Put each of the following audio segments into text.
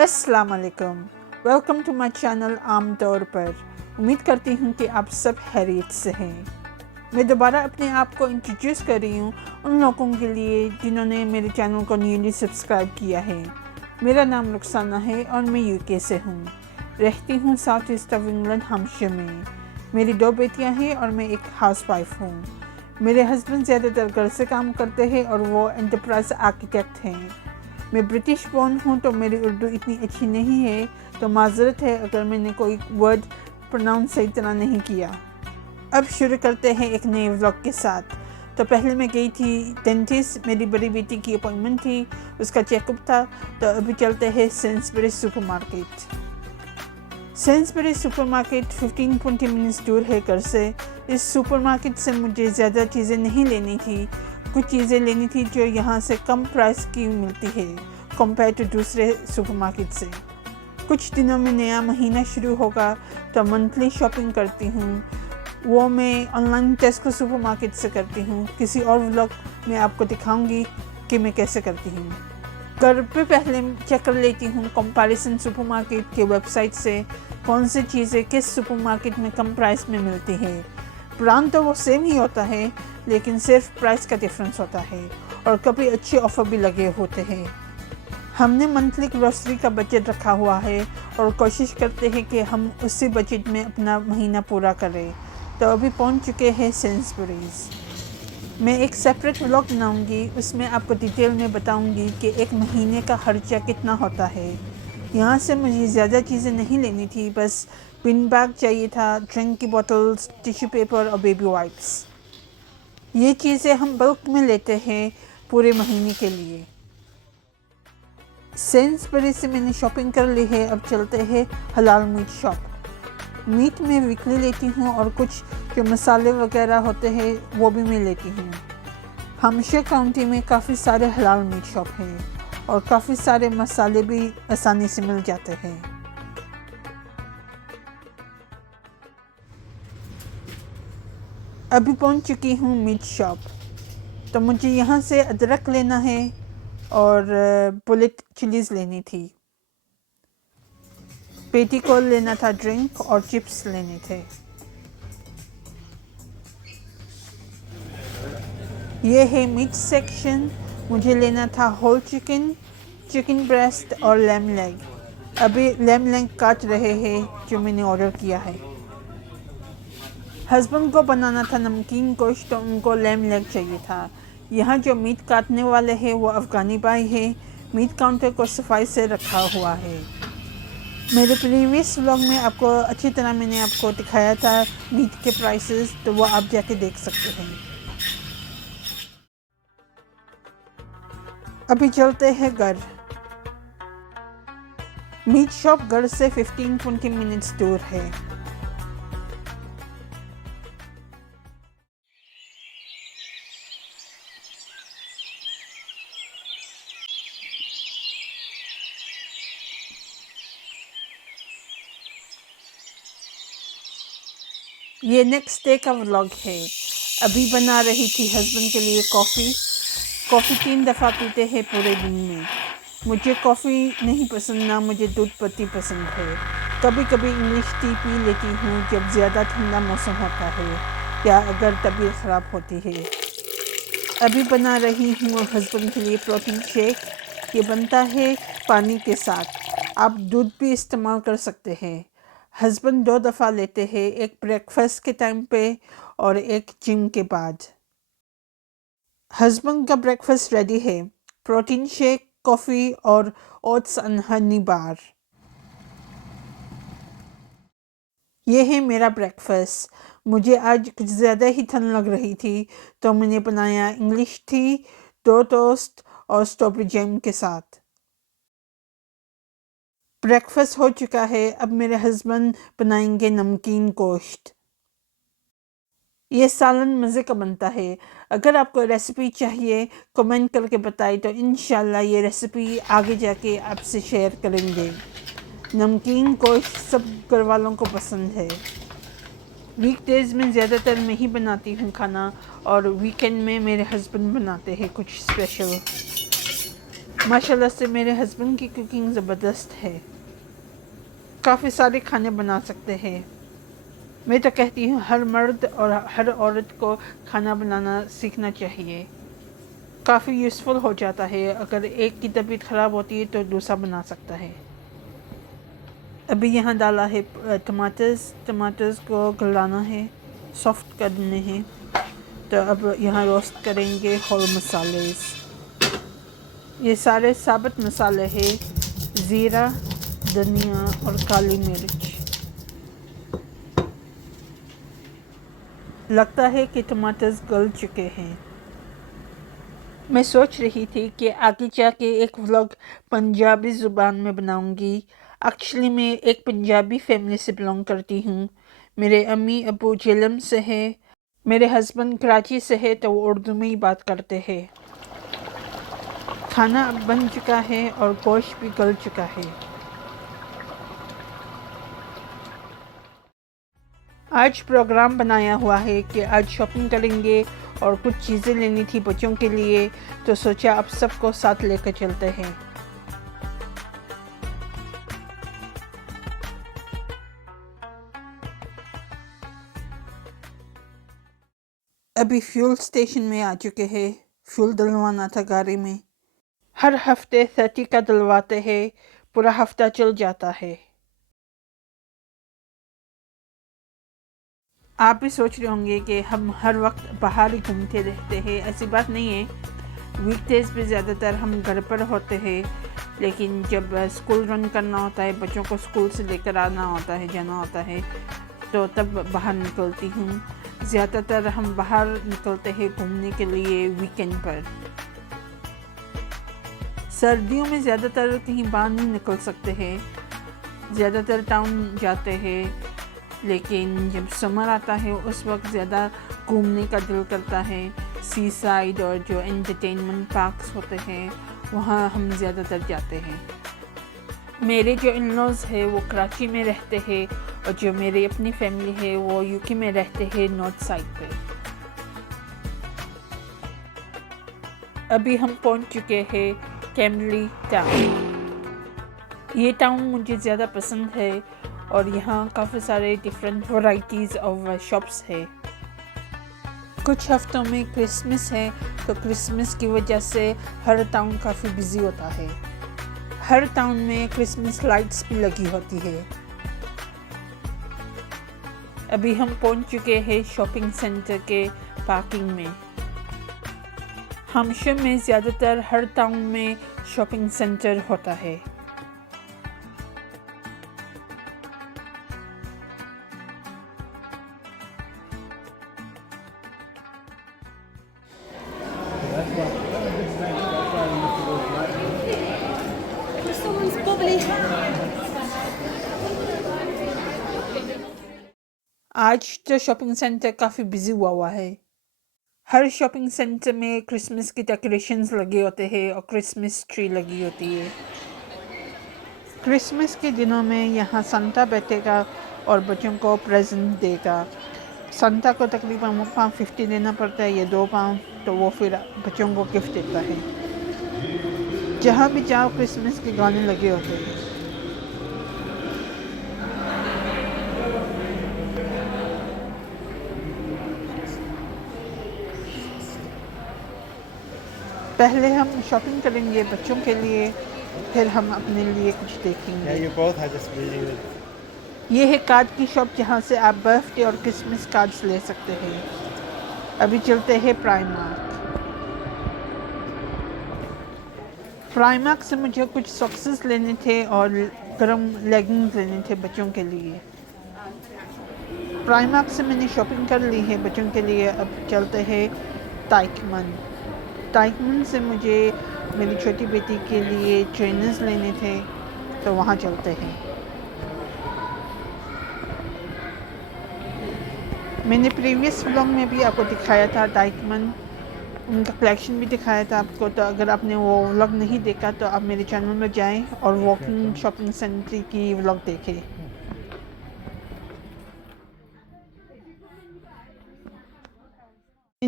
अस्सलाम वालेकुम। Welcome to my channel. आम तौर पर उम्मीद करती हूँ कि आप सब खैरियत से हैं। मैं दोबारा अपने आप को इंट्रोड्यूस कर रही हूँ उन लोगों के लिए जिन्होंने मेरे चैनल को न्यूली सब्सक्राइब किया है। मेरा नाम रुखसाना है और मैं यूके से हूँ। रहती हूँ south east of England, Hampshire में। मेरी 2 बेटियाँ हैं और मैं एक हाउसवाइफ हूँ। मेरे हस्बैंड ज़्यादातर घर से काम करते हैं और वो एंटरप्राइज आर्किटेक्ट हैं। मैं ब्रिटिश बॉर्न हूँ तो मेरी उर्दू इतनी अच्छी नहीं है, तो माज़रत है अगर मैंने कोई वर्ड प्रोनाउंस सही तरह नहीं किया। अब शुरू करते हैं एक नए व्लॉग के साथ। तो पहले मैं गई थी डेंटिस्ट, मेरी बड़ी बेटी की अपॉइंटमेंट थी, उसका चेकअप था। तो अभी चलते हैं Sainsbury supermarket. Sainsbury supermarket 15-20 minutes दूर है घर से। इस सुपरमार्केट से मुझे ज़्यादा चीज़ें नहीं लेनी थी, कुछ चीज़ें लेनी थी जो यहाँ से कम प्राइस की मिलती है कंपेयर टू दूसरे सुपरमार्केट से। कुछ दिनों में नया महीना शुरू होगा तो मंथली शॉपिंग करती हूँ, वो मैं ऑनलाइन टेस्को सुपरमार्केट से करती हूँ। किसी और व्लॉग में आपको दिखाऊंगी कि मैं कैसे करती हूँ। घर पे पहले चेक कर लेती हूँ कंपैरिजन सुपरमार्केट के वेबसाइट से कौन सी चीज़ें किस सुपरमार्केट में कम प्राइस में मिलती है। ब्रांड तो वो सेम ही होता है, लेकिन सिर्फ प्राइस का डिफरेंस होता है और कभी अच्छे ऑफ़र भी लगे होते हैं। हमने मंथली ग्रोसरी का बजट रखा हुआ है और कोशिश करते हैं कि हम उसी बजट में अपना महीना पूरा करें। तो अभी पहुंच चुके हैं सेंसबरीज। मैं एक सेपरेट व्लॉग बनाऊंगी, उसमें आपको डिटेल में बताऊंगी कि एक महीने का खर्चा कितना होता है। यहाँ से मुझे ज़्यादा चीज़ें नहीं लेनी थी, बस पिन बैग चाहिए था, ड्रिंक की बोतल्स, टिश्यू पेपर और बेबी वाइप्स। ये चीज़ें हम बल्क में लेते हैं पूरे महीने के लिए। सेंसबरी से मैंने शॉपिंग कर ली है। अब चलते हैं हलाल मीट शॉप। मीट मैं वीकली लेती हूँ और कुछ जो मसाले वगैरह होते हैं वो भी मैं लेती हूँ। हैम्पशायर काउंटी में काफ़ी सारे हलाल मीट शॉप हैं और काफ़ी सारे मसाले भी आसानी से मिल जाते हैं। अभी पहुँच चुकी हूँ मीट शॉप। तो मुझे यहाँ से अदरक लेना है और बुलेट चिलीज़ लेनी थी। पेटी को लेना था ड्रिंक और चिप्स लेने थे। ये है मीट सेक्शन। मुझे लेना था होल चिकन, चिकन ब्रेस्ट और लैम लेग। अभी लैम लेग काट रहे हैं जो मैंने ऑर्डर किया है। हस्बैंड को बनाना था नमकीन गोश्त, तो उनको लैम लेग चाहिए था। यहाँ जो मीट काटने वाले हैं वो अफ़गानी भाई है। मीट काउंटर को सफाई से रखा हुआ है। मेरे प्रीवियस व्लॉग में आपको अच्छी तरह मैंने आपको दिखाया था मीट के प्राइसेस, तो वो आप जाके देख सकते हैं। अभी चलते हैं घर। मीट शॉप घर से 15-20 मिनट्स दूर है। ये नेक्स्ट डे का व्लॉग है। अभी बना रही थी हस्बैंड के लिए कॉफ़ी। कॉफ़ी 3 दफ़ा पीते हैं पूरे दिन में। मुझे कॉफ़ी नहीं पसंद, ना मुझे दूध पत्ती पसंद है। कभी कभी इंग्लिश टी पी लेती हूँ जब ज़्यादा ठंडा मौसम होता है या अगर तबीयत ख़राब होती है। अभी बना रही हूँ हस्बैंड के लिए प्रोटीन शेक। ये बनता है पानी के साथ, आप दूध भी इस्तेमाल कर सकते हैं। हस्बैंड 2 दफ़ा लेते हैं, एक ब्रेकफास्ट के टाइम पे और एक जिम के बाद। हस्बैंड का ब्रेकफास्ट रेडी है, प्रोटीन शेक, कॉफ़ी और ओट्स एंड हनी बार। ये है मेरा ब्रेकफास्ट। मुझे आज कुछ ज़्यादा ही ठंड लग रही थी तो मैंने बनाया इंग्लिश टी, 2 टोस्ट और स्ट्रॉबेरी जैम के साथ। ब्रेकफास्ट हो चुका है। अब मेरे हस्बैंड बनाएंगे नमकीन गोश्त। ये सालन मज़े का बनता है। अगर आपको रेसिपी चाहिए कमेंट करके बताएं तो इंशाल्लाह ये रेसिपी आगे जाके आपसे शेयर करेंगे। नमकीन गोश्त सब घर वालों को पसंद है। वीकडेज़ में ज़्यादातर मैं ही बनाती हूँ खाना और वीकेंड में मेरे हस्बैंड बनाते हैं कुछ स्पेशल। माशाल्लाह से मेरे हस्बैंड की कुकिंग ज़बरदस्त है, काफ़ी सारे खाने बना सकते हैं। मैं तो कहती हूँ हर मर्द और हर औरत को खाना बनाना सीखना चाहिए, काफ़ी यूज़फुल हो जाता है। अगर एक की तबीयत ख़राब होती है तो दूसरा बना सकता है। अभी यहाँ डाला है टमाटर्स को गलाना है, सॉफ्ट करने हैं। तो अब यहाँ रोस्ट करेंगे होल मसाले। ये सारे साबुत मसाले हैं, ज़ीरा, धनिया और काली मिर्च। लगता है कि टमाटर्स गल चुके हैं। मैं सोच रही थी कि आगे जाके एक व्लॉग पंजाबी ज़ुबान में बनाऊंगी। एक्चुअली मैं एक पंजाबी फैमिली से बिलोंग करती हूँ। मेरे अम्मी अबू जेलम से हैं, मेरे हस्बैंड कराची से है, तो वो उर्दू में ही बात करते हैं। खाना अब बन चुका है और गोश्त भी गल चुका है। आज प्रोग्राम बनाया हुआ है कि आज शॉपिंग करेंगे और कुछ चीज़ें लेनी थी बच्चों के लिए, तो सोचा आप सबको साथ लेकर चलते हैं। अभी फ्यूल स्टेशन में आ चुके हैं, फ्यूल डलवाना था गाड़ी में। हर हफ्ते 30 का डलवाते हैं, पूरा हफ्ता चल जाता है। आप भी सोच रहे होंगे कि हम हर वक्त बाहर ही घूमते रहते हैं। ऐसी बात नहीं है, वीकडेज पे ज़्यादातर हम घर पर होते हैं, लेकिन जब स्कूल रन करना होता है, बच्चों को स्कूल से लेकर आना होता है, जाना होता है, तो तब बाहर निकलती हूँ। ज़्यादातर हम बाहर निकलते हैं घूमने के लिए वीकेंड पर। सर्दियों में ज़्यादातर कहीं बाहर नहीं निकल सकते हैं, ज़्यादातर टाउन जाते हैं। लेकिन जब समर आता है उस वक्त ज़्यादा घूमने का दिल करता है। सी साइड और जो एंटरटेनमेंट पार्क्स होते हैं वहाँ हम ज़्यादातर जाते हैं। मेरे जो इन-लॉज़ है वो कराची में रहते हैं और जो मेरी अपनी फैमिली है वो यूके में रहते हैं, नॉर्थ साइड पे। अभी हम पहुंच चुके हैं कैमली टाउन। ये टाउन मुझे ज़्यादा पसंद है और यहाँ काफ़ी सारे डिफरेंट वैराइटीज़ ऑफ शॉप्स है। कुछ हफ्तों में क्रिसमस है, तो क्रिसमस की वजह से हर टाउन काफ़ी बिजी होता है। हर टाउन में क्रिसमस लाइट्स भी लगी होती है। अभी हम पहुंच चुके हैं शॉपिंग सेंटर के पार्किंग में। हमशर में ज़्यादातर हर टाउन में शॉपिंग सेंटर होता है। आज तो शॉपिंग सेंटर काफ़ी बिजी हुआ है। हर शॉपिंग सेंटर में क्रिसमस की डेकोरेशंस लगे होते हैं और क्रिसमस ट्री लगी होती है। क्रिसमस के दिनों में यहाँ संता बैठेगा और बच्चों को प्रेजेंट देगा। संता को तकरीबन £1.50 देना पड़ता है या £2, तो वो फिर बच्चों को गिफ्ट देता है। जहाँ भी जाओ क्रिसमस के गाने लगे होते हैं। पहले हम शॉपिंग करेंगे बच्चों के लिए, फिर हम अपने लिए कुछ देखेंगे। ये है कार्ड की शॉप जहाँ से आप बर्थडे और क्रिसमस कार्ड्स ले सकते हैं। अभी चलते हैं प्राइमार्क। प्राइमार्क से मुझे कुछ सॉक्सेस लेने थे और गर्म लेगिंग्स लेने थे बच्चों के लिए। प्राइमार्क से मैंने शॉपिंग कर ली है बच्चों के लिए। अब चलते हैं टाइकमन से मुझे मेरी छोटी बेटी के लिए ट्रेनर्स लेने थे, तो वहाँ चलते हैं। मैंने प्रीवियस व्लॉग में भी आपको दिखाया था टाइकमन, उनका कलेक्शन भी दिखाया था आपको। तो अगर आपने वो व्लॉग नहीं देखा तो आप मेरे चैनल में जाएं और वॉकिंग शॉपिंग सेंटर की व्लॉग देखें।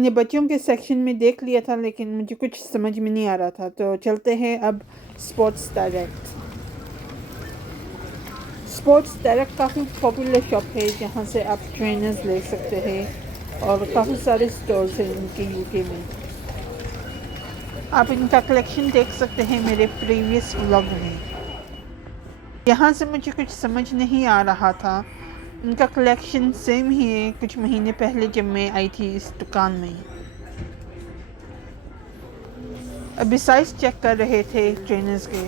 मैंने बच्चों के सेक्शन में देख लिया था, लेकिन मुझे कुछ समझ में नहीं आ रहा था, तो चलते हैं अब स्पोर्ट्स डायरेक्ट। स्पोर्ट्स डायरेक्ट काफ़ी पॉपुलर शॉप है जहाँ से आप ट्रेनर्स ले सकते हैं और काफ़ी सारे स्टोर्स हैं इनके यूके में। आप इनका कलेक्शन देख सकते हैं मेरे प्रीवियस व्लॉग में। यहाँ से मुझे कुछ समझ नहीं आ रहा था। इनका कलेक्शन सेम ही है कुछ महीने पहले जब मैं आई थी इस दुकान में। अभी साइज चेक कर रहे थे ट्रेनर्स के।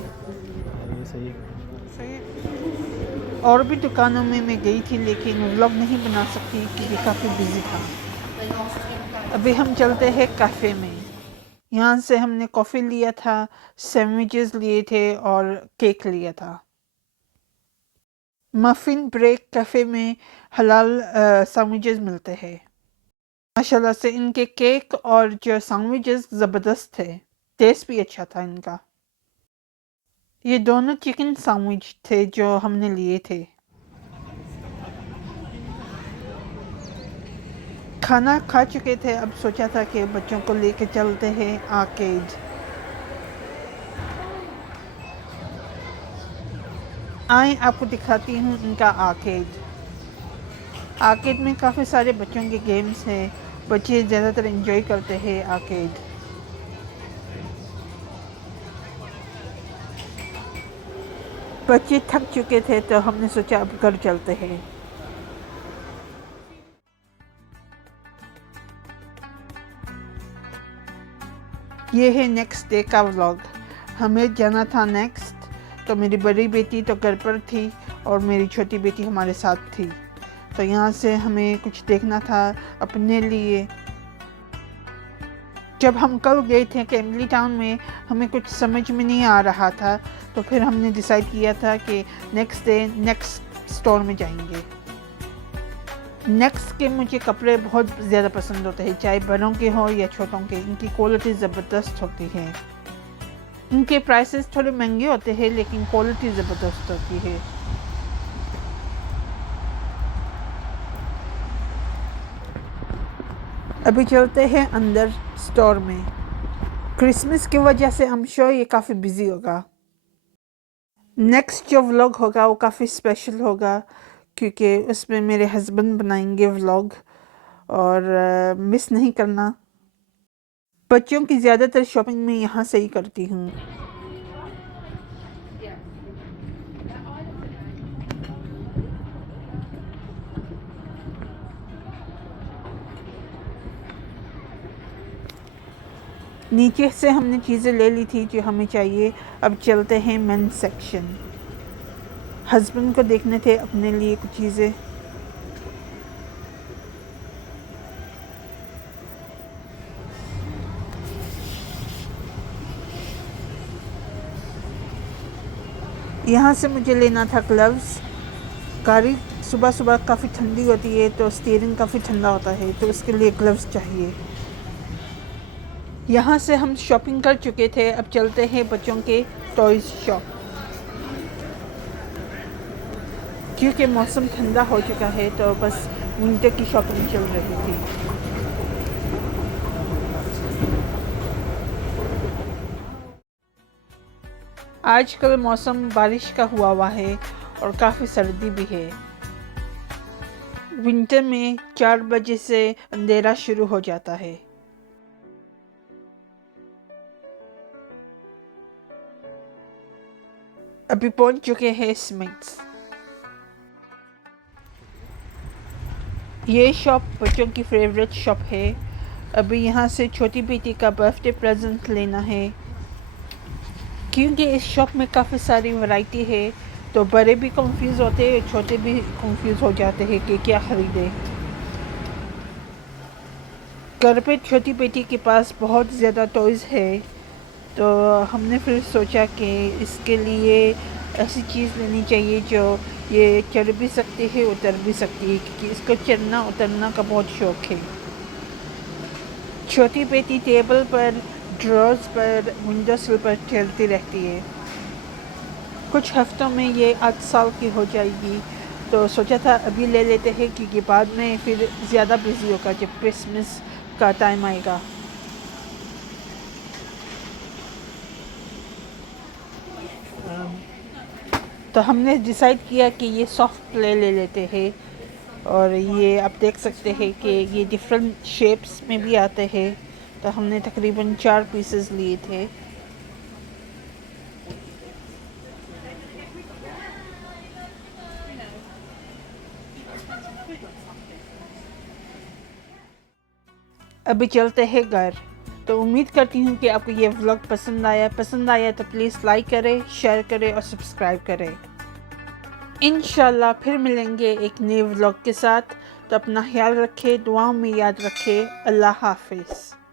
सही है। और भी दुकानों में मैं गई थी, लेकिन व्लॉग नहीं बना सकती क्योंकि काफ़ी बिजी था। अभी हम चलते हैं कैफ़े में। यहाँ से हमने कॉफ़ी लिया था, सैंडविचेस लिए थे और केक लिया था। मफ़िन ब्रेक कैफ़े में हलाल सैंडविचेस मिलते हैं। माशाल्लाह से इनके केक और जो सैंडविचेस ज़बरदस्त थे, टेस्ट भी अच्छा था इनका। ये दोनों चिकन सैंडविच थे जो हमने लिए थे। खाना खा चुके थे, अब सोचा था कि बच्चों को लेके चलते हैं आर्केड। आए आपको दिखाती हूँ इनका आर्केड। आर्केड में काफ़ी सारे बच्चों के गेम्स हैं। बच्चे ज़्यादातर एंजॉय करते हैं आर्केड। बच्चे थक चुके थे तो हमने सोचा अब घर चलते हैं। ये है नेक्स्ट डे का व्लॉग। हमें जाना था नेक्स्ट, तो मेरी बड़ी बेटी तो घर पर थी और मेरी छोटी बेटी हमारे साथ थी। तो यहाँ से हमें कुछ देखना था अपने लिए। जब हम कल गए थे कैमली टाउन में, हमें कुछ समझ में नहीं आ रहा था, तो फिर हमने डिसाइड किया था कि नेक्स्ट डे नेक्स्ट स्टोर में जाएंगे। नेक्स्ट के मुझे कपड़े बहुत ज़्यादा पसंद होते हैं, चाहे बड़ों के हो या छोटों के। इनकी क्वालिटी ज़बरदस्त होती है। इनके प्राइसेस थोड़े महंगे होते हैं, लेकिन क्वालिटी ज़बरदस्त होती है। अभी चलते हैं अंदर स्टोर में। क्रिसमस की वजह से हम श्योर ये काफ़ी बिजी होगा। नेक्स्ट जो व्लॉग होगा वो काफ़ी स्पेशल होगा, क्योंकि उसमें मेरे हस्बैंड बनाएंगे व्लॉग, और मिस नहीं करना। बच्चों की ज़्यादातर शॉपिंग मैं यहाँ से ही करती हूँ। नीचे से हमने चीज़ें ले ली थी जो हमें चाहिए। अब चलते हैं मेन सेक्शन। हस्बैंड को देखने थे अपने लिए कुछ चीज़ें। यहाँ से मुझे लेना था ग्लव्स। गाड़ी सुबह सुबह काफ़ी ठंडी होती है, तो स्टीयरिंग काफ़ी ठंडा होता है, तो उसके लिए ग्लव्स चाहिए। यहाँ से हम शॉपिंग कर चुके थे। अब चलते हैं बच्चों के टॉयज़ शॉप, क्योंकि मौसम ठंडा हो चुका है, तो बस विंटर की शॉपिंग चल रही थी। आजकल मौसम बारिश का हुआ है और काफ़ी सर्दी भी है। विंटर में 4 बजे से अंधेरा शुरू हो जाता है। अभी पहुंच चुके हैं स्मिथ्स। ये शॉप बच्चों की फेवरेट शॉप है। अभी यहाँ से छोटी बेटी का बर्थडे प्रेजेंट लेना है, क्योंकि इस शॉप में काफ़ी सारी वैरायटी है, तो बड़े भी कंफ्यूज होते हैं, छोटे भी कंफ्यूज हो जाते हैं कि क्या ख़रीदें। घर पे छोटी बेटी के पास बहुत ज़्यादा टॉयज़ है, तो हमने फिर सोचा कि इसके लिए ऐसी चीज़ लेनी चाहिए जो ये चढ़ भी सकती है, उतर भी सकती है, क्योंकि इसको चढ़ना उतरना का बहुत शौक़ है। छोटी बेटी टेबल पर, ड्रॉर्स पर, विंडो सिल पर चलती रहती है। कुछ हफ्तों में ये 8 साल की हो जाएगी, तो सोचा था अभी ले लेते हैं, क्योंकि बाद में फिर ज़्यादा बिजी होगा जब क्रिसमस का टाइम आएगा। तो हमने डिसाइड किया कि ये सॉफ्ट क्ले ले लेते हैं, और ये आप देख सकते हैं कि ये डिफरेंट शेप्स में भी आते हैं। तो हमने तकरीबन 4 पीसेस लिए थे। अभी चलते हैं घर। तो उम्मीद करती हूँ कि आपको ये व्लॉग पसंद आया तो प्लीज़ लाइक करें, शेयर करें और सब्सक्राइब करें। इंशाल्लाह फिर मिलेंगे एक नए व्लॉग के साथ। तो अपना ख्याल रखें, दुआओं में याद रखें। अल्लाह हाफिज़।